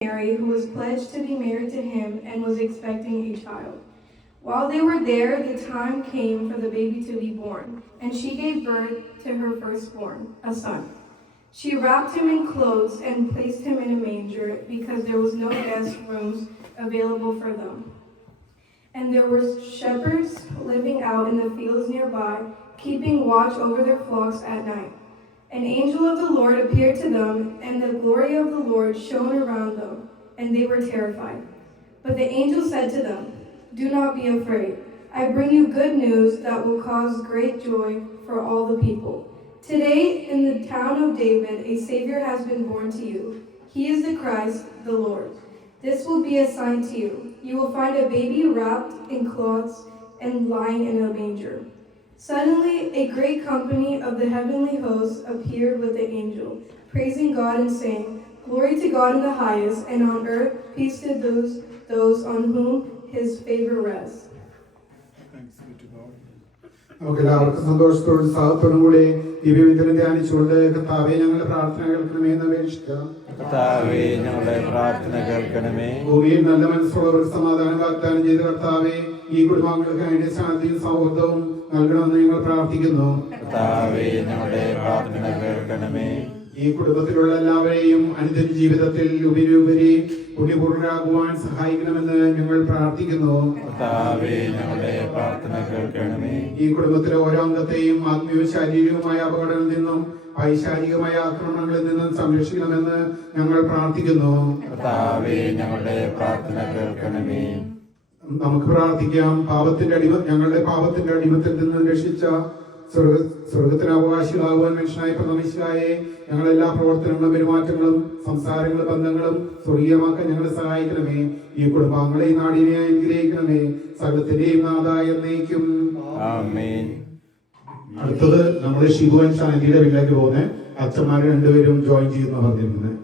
Mary, who was pledged to be married to him and was expecting a child. While they were there, the time came for the baby to be born, and she gave birth to her firstborn, a son. She wrapped him in clothes and placed him in a manger because there was no guest rooms available for them. And there were shepherds living out in the fields nearby, keeping watch over their flocks at night. An angel of the Lord appeared to them, and the glory of the Lord shone around them, and they were terrified. But the angel said to them, "Do not be afraid. I bring you good news that will cause great joy for all the people. Today, in the town of David, a Savior has been born to you. He is the Christ, the Lord. This will be a sign to you. You will find a baby wrapped in cloths and lying in a manger." Suddenly, a great company of the heavenly hosts appeared with the angel, praising God and saying, "Glory to God in the highest, and on earth peace to those on whom his favor rests." നമുക്കെല്ലാവർക്കും സന്തോഷത്തോടും ഉത്സാഹത്തോടും കൂടി ദിവ്യവിതരണം ധ്യാനിച്ചുകൊണ്ട് കർത്താവേ ഞങ്ങളുടെ പ്രാർത്ഥന കേൾക്കണമേ എന്ന് അപേക്ഷിക്കാം. കർത്താവേ ഞങ്ങളുടെ പ്രാർത്ഥന കേൾക്കണമേ. ഭൂമിയിൽ നല്ല മനസ്സുള്ളവർക്ക് സമാധാനം വാഗ്ദാനം ചെയ്ത കർത്താവേ, ഈ കുടുംബങ്ങൾക്ക് വേണ്ടി ശാന്തിയും സൗഹൃദവും നൽകണമെന്ന് ഞങ്ങൾ പ്രാർത്ഥിക്കുന്നു. കർത്താവേ ഞങ്ങളുടെ പ്രാർത്ഥന കേൾക്കണമേ. ഈ കുടുംബത്തിലുള്ള എല്ലാവരെയും അനുദിന ജീവിതത്തിൽ ഉപരി പുണ്യപൂർണ്ണരാകുവാൻ സഹായിക്കണമെന്ന് ഞങ്ങൾ പ്രാർത്ഥിക്കുന്നു. കർത്താവേ ഞങ്ങളുടെ പ്രാർത്ഥന കേൾക്കണമേ. ഈ കുടുംബത്തിലെ ഓരോ അംഗത്തെയും ആത്മീയവും ശാരീരികവുമായ അപകടങ്ങളിൽ നിന്നും പൈശാചികമായ ആക്രമണങ്ങളിൽ നിന്നും സംരക്ഷിക്കണമെന്ന് ഞങ്ങൾ പ്രാർത്ഥിക്കുന്നു. കർത്താവേ ഞങ്ങളുടെ പ്രാർത്ഥന കേൾക്കണമേ. നമുക്ക് പ്രാർത്ഥിക്കാം. ഞങ്ങളുടെ പാപത്തിന്റെ അടിമത്തിൽ നിന്ന് രക്ഷിച്ച സ്വർഗത്തിന് അവകാശികളാകുവാൻ മനുഷ്യനായ പ്രഥമിശിഹായെ ഞങ്ങളെല്ലാ പ്രവർത്തനങ്ങളും പെരുമാറ്റങ്ങളും സംസാരങ്ങളും ബന്ധങ്ങളും സ്വർഗീയമാക്കാൻ ഞങ്ങളെ സഹായിക്കണമേ. ഈ കുടുംബാംഗങ്ങളെ നാടിനെ അനുഗ്രഹിക്കണമേ. സകലത്തിന്റെയും നാഥായ എന്നേക്കും ആമേൻ. അടുത്തത് നമ്മുടെ ഷിബു ആൻഡ് ഷാൻഡിയുടെ വീട്ടിലേക്ക് പോകുന്നത് അച്ഛന്മാർ രണ്ടുപേരും ജോയിൻ ചെയ്യുന്ന പറഞ്ഞിരിക്കുന്നത്.